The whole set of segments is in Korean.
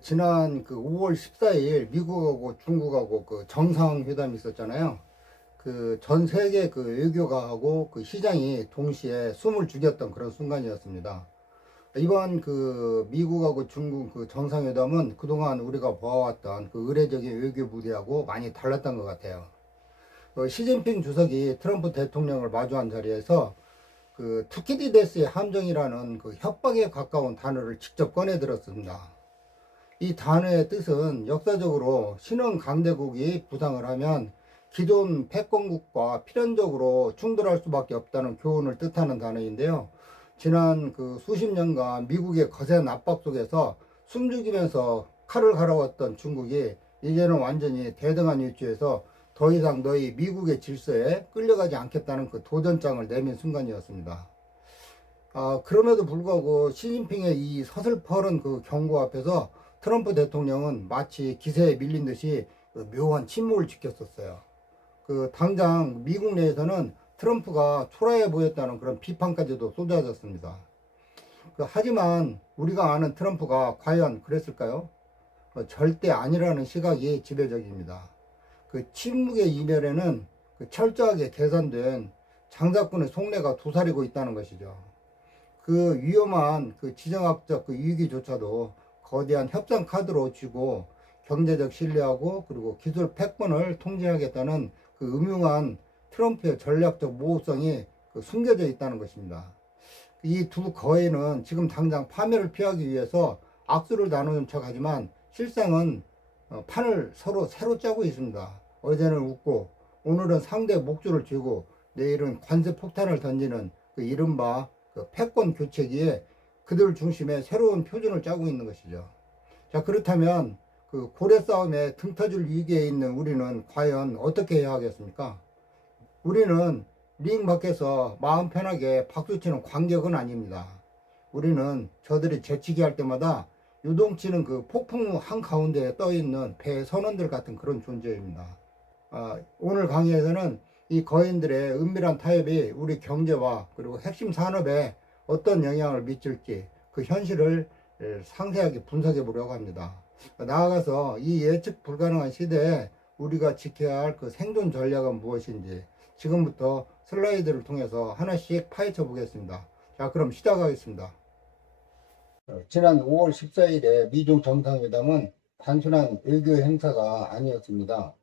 지난 5월 14일 미국하고 중국하고 정상회담이 있었잖아요. 전 세계 외교가하고 시장이 동시에 숨을 죽였던 그런 순간이었습니다. 이번 미국하고 중국 정상회담은 그동안 우리가 보아왔던 의례적인 외교 무대하고 많이 달랐던 것 같아요. 시진핑 주석이 트럼프 대통령을 마주한 자리에서 투키디데스의 함정이라는 협박에 가까운 단어를 직접 꺼내 들었습니다. 이 단어의 뜻은 역사적으로 신흥 강대국이 부상을 하면 기존 패권국과 필연적으로 충돌할 수밖에 없다는 교훈을 뜻하는 단어인데요. 지난 수십 년간 미국의 거센 압박 속에서 숨죽이면서 칼을 갈아왔던 중국이 이제는 완전히 대등한 위치에서 더 이상 너희 미국의 질서에 끌려가지 않겠다는 도전장을 내민 순간이었습니다. 그럼에도 불구하고 시진핑의 이 서슬퍼런 경고 앞에서 트럼프 대통령은 마치 기세에 밀린 듯이 묘한 침묵을 지켰었어요. 당장 미국 내에서는 트럼프가 초라해 보였다는 그런 비판까지도 쏟아졌습니다. 하지만 우리가 아는 트럼프가 과연 그랬을까요? 절대 아니라는 시각이 지배적입니다. 침묵의 이면에는 철저하게 계산된 장사꾼의 속내가 도사리고 있다는 것이죠. 위험한 지정학적 위기조차도 거대한 협상 카드로 쥐고 경제적 신뢰하고 그리고 기술 패권을 통제하겠다는 음흉한 트럼프의 전략적 모호성이 숨겨져 있다는 것입니다. 이 두 거인은 지금 당장 파멸을 피하기 위해서 악수를 나누는 척 하지만 실상은 판을 서로 새로 짜고 있습니다. 어제는 웃고 오늘은 상대 목줄을 쥐고 내일은 관세 폭탄을 던지는 이른바 패권 교체기에 그들 중심에 새로운 표준을 짜고 있는 것이죠. 자, 그렇다면 고래 싸움에 등 터질 위기에 있는 우리는 과연 어떻게 해야 하겠습니까? 우리는 링 밖에서 마음 편하게 박수치는 관객은 아닙니다. 우리는 저들이 재치기 할 때마다 요동치는 폭풍 한가운데에 떠있는 배 선원들 같은 그런 존재입니다. 오늘 강의에서는 이 거인들의 은밀한 타협이 우리 경제와 그리고 핵심 산업에 어떤 영향을 미칠지 그 현실을 상세하게 분석해 보려고 합니다. 나아가서 이 예측 불가능한 시대에 우리가 지켜야 할 생존 전략은 무엇인지 지금부터 슬라이드를 통해서 하나씩 파헤쳐 보겠습니다. 자, 그럼 시작하겠습니다. 지난 5월 14일에 미중 정상회담은 단순한 외교 행사가 아니었습니다.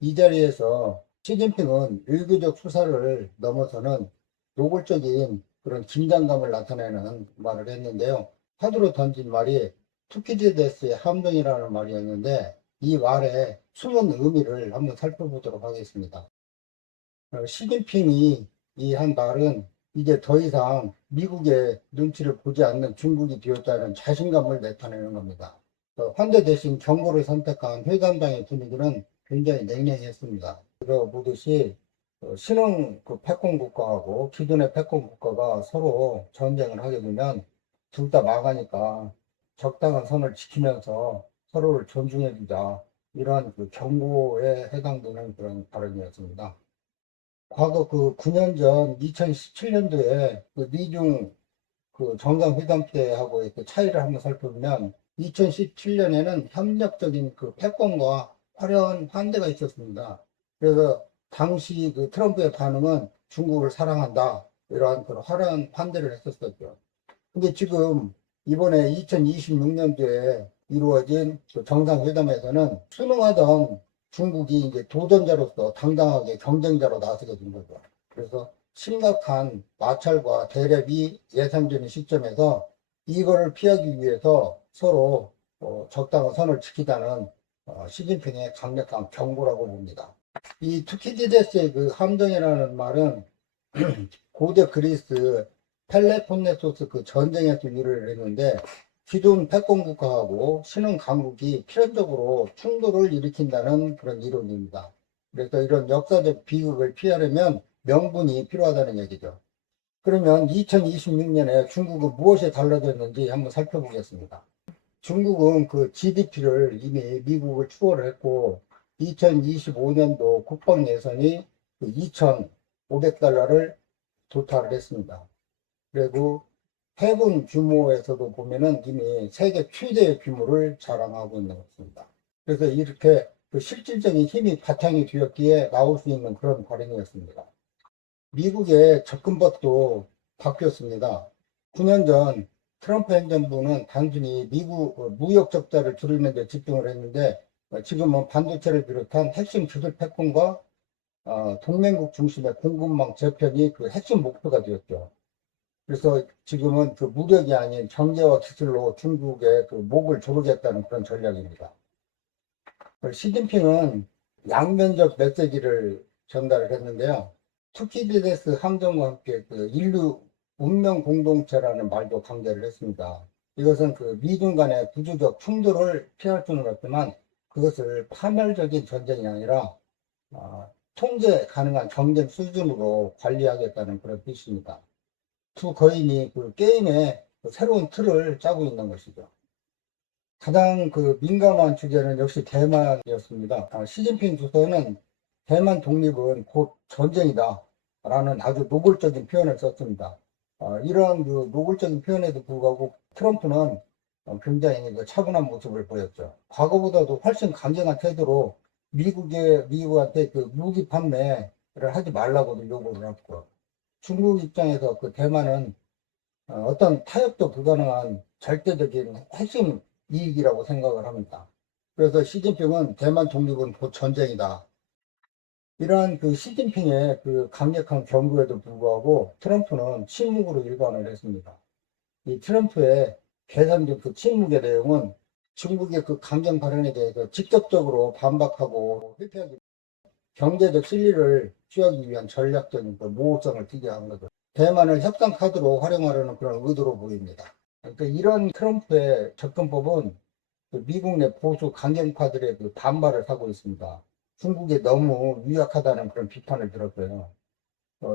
이 자리에서 시진핑은 외교적 수사를 넘어서는 노골적인 그런 긴장감을 나타내는 말을 했는데요. 화두로 던진 말이 투키디데스의 함정이라는 말이었는데 이 말의 숨은 의미를 한번 살펴보도록 하겠습니다. 시진핑이 이 한 말은 이제 더 이상 미국의 눈치를 보지 않는 중국이 되었다는 자신감을 나타내는 겁니다. 환대 대신 경고를 선택한 회담장의 분위기는 굉장히 냉랭했습니다. 보듯이 신흥 패권 국가하고 기존의 패권 국가가 서로 전쟁을 하게 되면 둘 다 망하니까 적당한 선을 지키면서 서로를 존중해 주자, 이러한 경고에 해당되는 그런 발언이었습니다. 과거 9년 전 2017년도에 미중 정상회담 때하고의 차이를 한번 살펴보면 2017년에는 협력적인 패권과 화려한 환대가 있었습니다. 그래서 당시 트럼프의 반응은 중국을 사랑한다, 이러한 화려한 환대를 했었죠. 근데 지금 이번에 2026년도에 이루어진 정상회담에서는 순응하던 중국이 이제 도전자로서 당당하게 경쟁자로 나서게 된 거죠. 그래서 심각한 마찰과 대립이 예상되는 시점에서 이거를 피하기 위해서 서로 적당한 선을 지키자는 시진핑의 강력한 경고라고 봅니다. 이 투키디데스의 함정이라는 말은 고대 그리스 펠레폰네소스 전쟁에서 유래를 했는데 기존 패권 국가하고 신흥 강국이 필연적으로 충돌을 일으킨다는 그런 이론입니다. 그래서 이런 역사적 비극을 피하려면 명분이 필요하다는 얘기죠. 그러면 2026년에 중국은 무엇이 달라졌는지 한번 살펴보겠습니다. 중국은 GDP를 이미 미국을 추월을 했고 2025년도 국방 예산이 2,500달러를 도달을 했습니다. 그리고 해군 규모에서도 보면은 이미 세계 최대의 규모를 자랑하고 있는 것 같습니다. 그래서 이렇게 그 실질적인 힘이 바탕이 되었기에 나올 수 있는 그런 발행이었습니다. 미국의 접근법도 바뀌었습니다. 9년 전 트럼프 행정부는 단순히 미국 무역 적자를 줄이는 데 집중을 했는데 지금은 반도체를 비롯한 핵심 기술 패권과 동맹국 중심의 공급망 재편이 그 핵심 목표가 되었죠. 그래서 지금은 그 무력이 아닌 경제와 기술로 중국의 그 목을 조르겠다는 그런 전략입니다. 시진핑은 양면적 메시지를 전달을 했는데요. 투키디데스 함정과 함께 그 인류 운명 공동체라는 말도 강조를 했습니다. 이것은 그 미중 간의 구조적 충돌을 피할 수는 없지만 그것을 파멸적인 전쟁이 아니라 통제 가능한 경쟁 수준으로 관리하겠다는 그런 뜻입니다. 두 거인이 그 게임의 새로운 틀을 짜고 있는 것이죠. 가장 그 민감한 주제는 역시 대만이었습니다. 시진핑 주석은 대만 독립은 곧 전쟁이다 라는 아주 노골적인 표현을 썼습니다. 이런 그 노골적인 표현에도 불구하고 트럼프는 굉장히 그 차분한 모습을 보였죠. 과거보다도 훨씬 강경한 태도로 미국한테 그 무기 판매를 하지 말라고도 요구를 했고, 중국 입장에서 그 대만은 어떤 타협도 불가능한 절대적인 핵심 이익이라고 생각을 합니다. 그래서 시진핑은 대만 독립은 곧 전쟁이다. 이러한 그 시진핑의 그 강력한 경고에도 불구하고 트럼프는 침묵으로 일관을 했습니다. 이 트럼프의 계산된 그 침묵의 내용은 중국의 그 강경 발언에 대해서 직접적으로 반박하고 회피하기, 경제적 실리를 취하기 위한 전략적인 그 모호성을 띠게 한 거죠. 대만을 협상 카드로 활용하려는 그런 의도로 보입니다. 그러니까 이런 트럼프의 접근법은 그 미국 내 보수 강경파들의 그 반발을 사고 있습니다. 중국이 너무 유약하다는 그런 비판을 들었어요.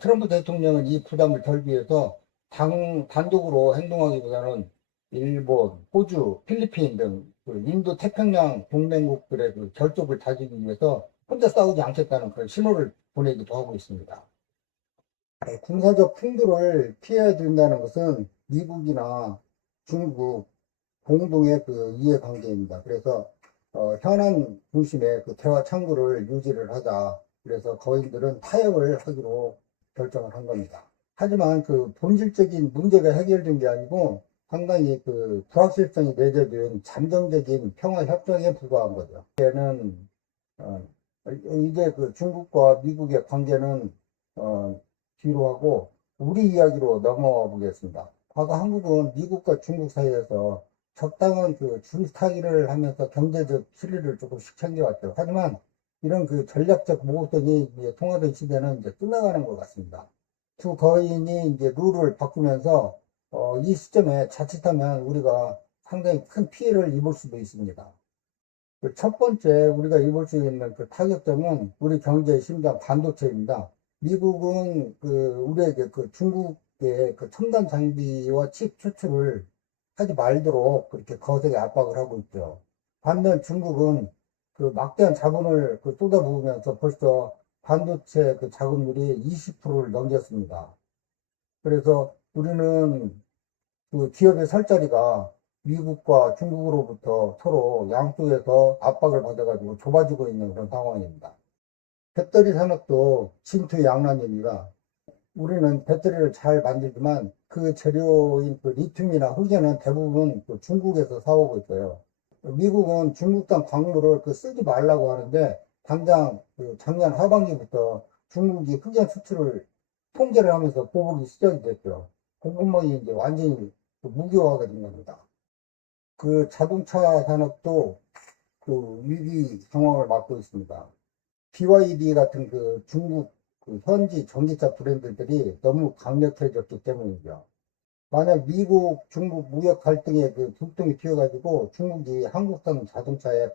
트럼프 대통령은 이 부담을 덜기 위해서 단독으로 행동하기보다는 일본, 호주, 필리핀 등그 인도 태평양 동맹국들의 그 결속을 다지기 위해서 혼자 싸우지 않겠다는 그런 신호를 보내기도 하고 있습니다. 군사적 충돌을 피해야 된다는 것은 미국이나 중국 공동의 그 이해관계입니다. 그래서 현안 중심의 그 대화 창구를 유지를 하자. 그래서 거인들은 타협을 하기로 결정을 한 겁니다. 하지만 그 본질적인 문제가 해결된 게 아니고 상당히 그 불확실성이 내재된 잠정적인 평화 협정에 불과한 거죠. 이제는 이제 그 중국과 미국의 관계는 뒤로 하고 우리 이야기로 넘어가 보겠습니다. 과거 한국은 미국과 중국 사이에서 적당한 그 줄타기를 하면서 경제적 실리를 조금씩 챙겨왔죠. 하지만 이런 그 전략적 모호성이 이제 통하던 시대는 이제 끝나가는 것 같습니다. 두 거인이 이제 룰을 바꾸면서 이 시점에 자칫하면 우리가 상당히 큰 피해를 입을 수도 있습니다. 그 첫 번째 우리가 입을 수 있는 그 타격점은 우리 경제의 심장 반도체입니다. 미국은 그 우리에게 그 중국의 그 첨단 장비와 칩 수출을 하지 말도록 그렇게 거세게 압박을 하고 있죠. 반면 중국은 그 막대한 자본을 그 쏟아부으면서 벌써 반도체 그 자금률이 20%를 넘겼습니다. 그래서 우리는 그 기업의 설 자리가 미국과 중국으로부터 서로 양쪽에서 압박을 받아가지고 좁아지고 있는 그런 상황입니다. 배터리 산업도 진퇴양난입니다. 우리는 배터리를 잘 만들지만 그 재료인 그 리튬이나 흑연은 대부분 그 중국에서 사오고 있어요. 미국은 중국산 광물을 그 쓰지 말라고 하는데 당장 그 작년 하반기부터 중국이 흑연 수출을 통제를 하면서 보복이 시작이 됐죠. 공급망이 이제 완전히 그 무기화가 된 겁니다. 그 자동차 산업도 그 위기 상황을 맞고 있습니다. BYD 같은 그 중국 그 현지 전기차 브랜드들이 너무 강력해졌기 때문이죠. 만약 미국, 중국 무역 갈등에 그 불똥이 튀어가지고 중국이 한국산 자동차에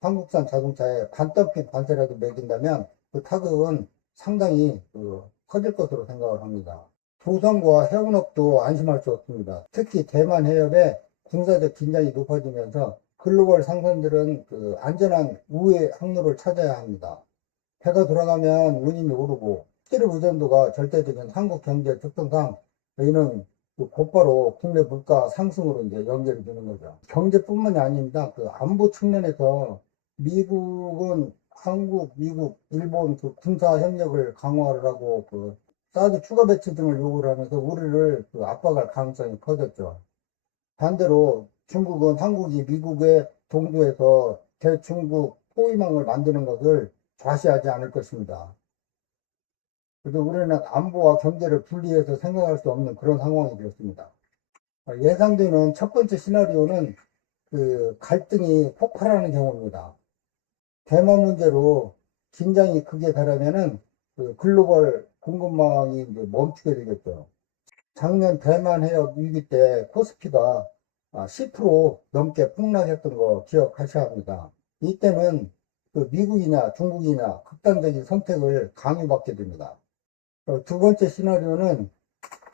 반덤핑 관세라도 매긴다면 그 타격은 상당히 그 커질 것으로 생각을 합니다. 조선과 해운업도 안심할 수 없습니다. 특히 대만 해협에 군사적 긴장이 높아지면서 글로벌 상선들은 그 안전한 우회 항로를 찾아야 합니다. 배가 돌아가면 운임이 오르고 수출 의존도가 절대적인 한국 경제 특성상 저희는 곧바로 국내 물가 상승으로 이제 연결이 되는 거죠. 경제뿐만이 아닙니다. 그 안보 측면에서 미국은 한국, 미국, 일본 그 군사 협력을 강화를 하고 그 사드 추가 배치 등을 요구를 하면서 우리를 그 압박할 가능성이 커졌죠. 반대로 중국은 한국이 미국의 동부에서 대중국 포위망을 만드는 것을 좌시하지 않을 것입니다. 그래서 우리는 안보와 경제를 분리해서 생각할 수 없는 그런 상황이 되었습니다. 예상되는 첫 번째 시나리오는 그 갈등이 폭발하는 경우입니다. 대만 문제로 긴장이 크게 가려면은 그 글로벌 공급망이 이제 멈추게 되겠죠. 작년 대만 해협 위기 때 코스피가 10% 넘게 폭락했던 거 기억하셔야 합니다. 이때는 그 미국이냐 중국이냐 극단적인 선택을 강요받게 됩니다. 두 번째 시나리오는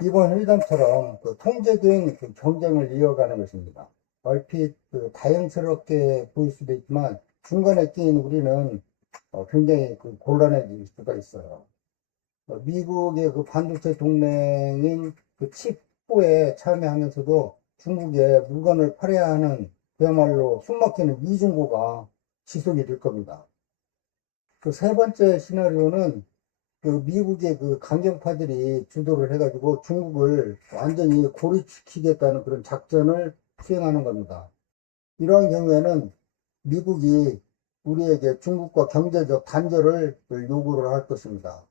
이번 회담처럼 그 통제된 그 경쟁을 이어가는 것입니다. 얼핏 그 다행스럽게 보일 수도 있지만 중간에 끼인 우리는 굉장히 그 곤란해질 수가 있어요. 미국의 그 반도체 동맹인 그 칩4에 참여하면서도 중국에 물건을 팔아야 하는 그야말로 숨막히는 미중고가 지속이 될 겁니다. 그 세 번째 시나리오는 그 미국의 그 강경파들이 주도를 해가지고 중국을 완전히 고립시키겠다는 그런 작전을 수행하는 겁니다. 이러한 경우에는 미국이 우리에게 중국과 경제적 단절을 요구를 할 것입니다.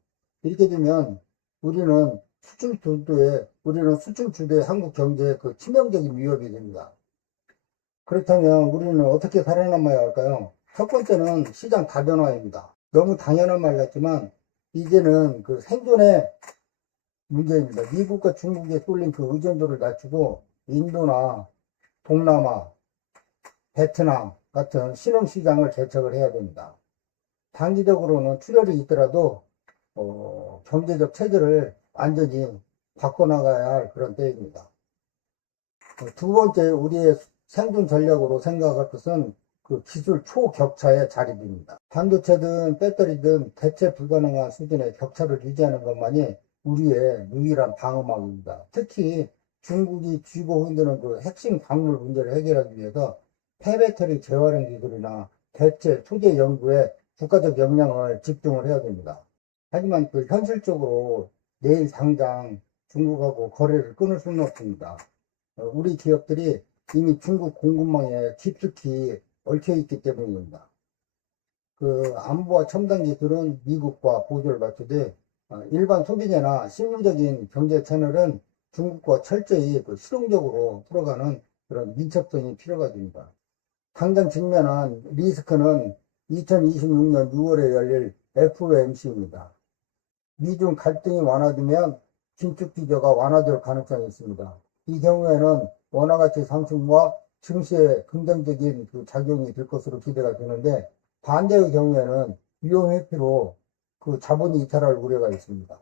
이렇게 되면 우리는 수출 주도의 한국 경제에 그 치명적인 위협이 됩니다. 그렇다면 우리는 어떻게 살아남아야 할까요? 첫 번째는 시장 다변화입니다. 너무 당연한 말 같지만 이제는 그 생존의 문제입니다. 미국과 중국에 쏠린 그 의존도를 낮추고 인도나 동남아, 베트남 같은 신흥시장을 개척을 해야 됩니다. 단기적으로는 출혈이 있더라도 경제적 체제를 완전히 바꿔나가야 할 그런 때입니다. 두 번째 우리의 생존 전략으로 생각할 것은 그 기술 초격차의 자립입니다. 반도체든 배터리든 대체 불가능한 수준의 격차를 유지하는 것만이 우리의 유일한 방어막입니다. 특히 중국이 쥐고 흔드는 그 핵심 광물 문제를 해결하기 위해서 폐배터리 재활용 기술이나 대체 소재 연구에 국가적 역량을 집중을 해야 됩니다. 하지만 그 현실적으로 내일 당장 중국하고 거래를 끊을 수는 없습니다. 우리 기업들이 이미 중국 공급망에 깊숙이 얽혀 있기 때문입니다. 그 안보와 첨단 기술은 미국과 보조를 받추되 일반 소비자나 실무적인 경제 채널은 중국과 철저히 그 실용적으로 풀어가는 그런 민첩성이 필요가 됩니다. 당장 직면한 리스크는 2026년 6월에 열릴 FOMC입니다. 미중 갈등이 완화되면 긴축 기조가 완화될 가능성이 있습니다. 이 경우에는 원화 가치 상승과 증시에 긍정적인 그 작용이 될 것으로 기대가 되는데 반대의 경우에는 위험 회피로 그 자본이 이탈할 우려가 있습니다.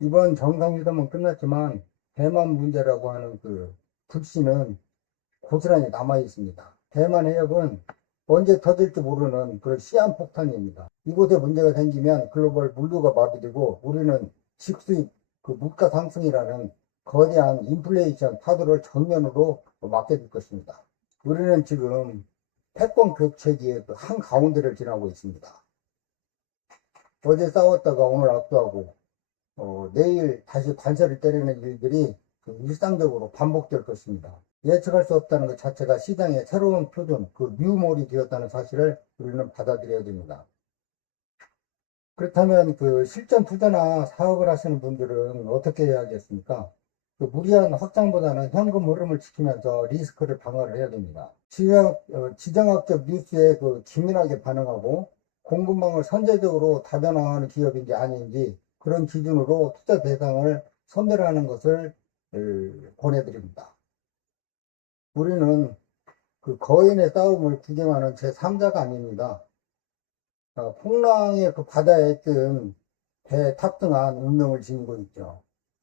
이번 정상회담은 끝났지만 대만 문제라고 하는 그 불씨는 고스란히 남아 있습니다. 대만 해협은 언제 터질지 모르는 그런 시한폭탄입니다. 이곳에 문제가 생기면 글로벌 물류가 마비되고 우리는 직수입 그 물가 상승이라는 거대한 인플레이션 파도를 정면으로 맞게 될 것입니다. 우리는 지금 패권 교체기의 한 가운데를 지나고 있습니다. 어제 싸웠다가 오늘 압도하고 내일 다시 관세를 때리는 일들이 그 일상적으로 반복될 것입니다. 예측할 수 없다는 것 자체가 시장의 새로운 표준, 그 뉴몰이 되었다는 사실을 우리는 받아들여야 됩니다. 그렇다면 그 실전 투자나 사업을 하시는 분들은 어떻게 해야 하겠습니까? 그 무리한 확장보다는 현금 흐름을 지키면서 리스크를 방어를 해야 됩니다. 지정학적 뉴스에 그 기민하게 반응하고 공급망을 선제적으로 다변화하는 기업인지 아닌지 그런 기준으로 투자 대상을 선별하는 것을 권해드립니다. 우리는 그 거인의 싸움을 구경하는 제3자가 아닙니다. 풍랑의 그 바다에 뜬 배에 탑승한 운명을 지니고 있죠.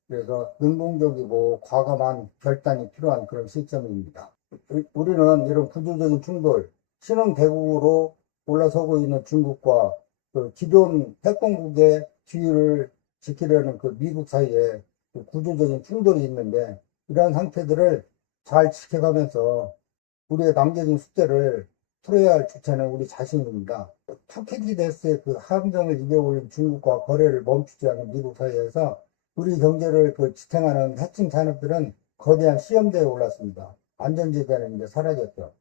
그래서 능동적이고 과감한 결단이 필요한 그런 시점입니다. 우리는 이런 구조적인 충돌, 신흥 대국으로 올라서고 있는 중국과 그 기존 핵공국의 지위를 지키려는 그 미국 사이에 그 구조적인 충돌이 있는데 이러한 상태들을 잘 지켜가면서 우리의 남겨진 숙제를 풀어야 할 주체는 우리 자신입니다. 투키디데스의 그 함정을 이겨올린 중국과 거래를 멈추지 않은 미국 사이에서 우리 경제를 지탱하는 핵심 산업들은 거대한 시험대에 올랐습니다. 안전지대는 이제 사라졌죠.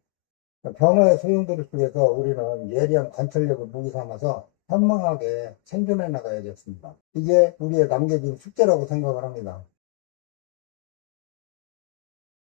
변화의 소용돌이 속에서 우리는 예리한 관찰력을 무기 삼아서 현명하게 생존해 나가야겠습니다. 이게 우리의 남겨진 숙제라고 생각을 합니다.